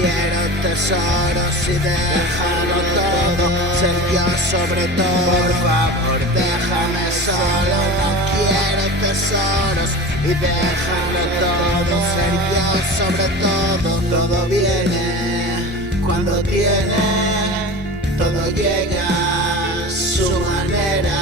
quiero tesoros y déjalo todo, ser yo sobre todo. Por favor, déjame solo, no quiero tesoros y déjalo todo, ser yo sobre todo. Todo viene cuando tiene, todo llega a su manera.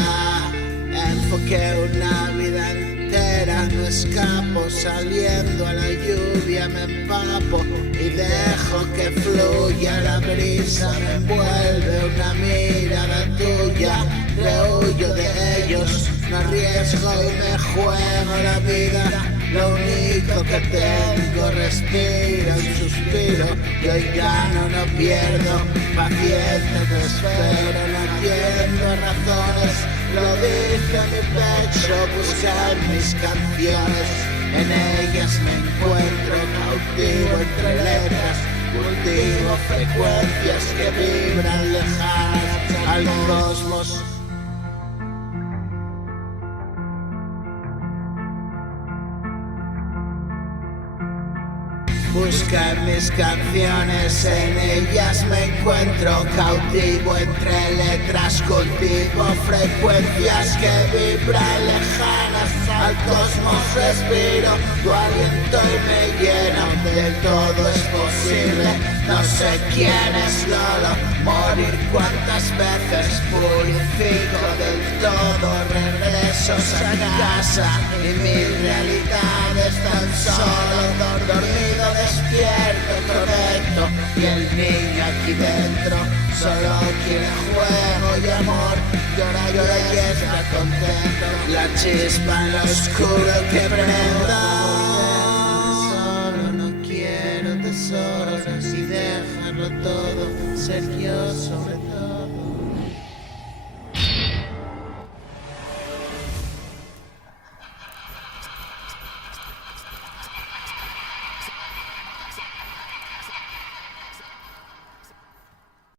Enfoqué una vida entera, no escapo, saliendo a la lluvia me empapo y dejo que fluya la brisa, me envuelve una mirada tuya, rehuyo de ellos, no arriesgo y me juego la vida. Lo único que tengo, respiro y suspiro, y hoy gano, no pierdo, paciente te espero, no entiendo razones, lo dice mi pecho, buscar mis canciones, en ellas me encuentro cautivo entre letras, cultivo frecuencias que vibran lejanas al cosmos. Busca mis canciones, en ellas me encuentro cautivo entre letras, cultivo frecuencias que vibran lejanas al cosmos, respiro tu aliento y me lleno, del todo es posible, no sé quién es Lolo, morir cuántas veces purifico del todo, regresos a casa y mi realidad es tan solo dormido, despierto, conecto y el niño aquí dentro solo quiere juego y amor, llora y está contento, la chispa en lo oscuro que prenda. Solo no quiero tesoros y dejarlo todo, ser yo sobre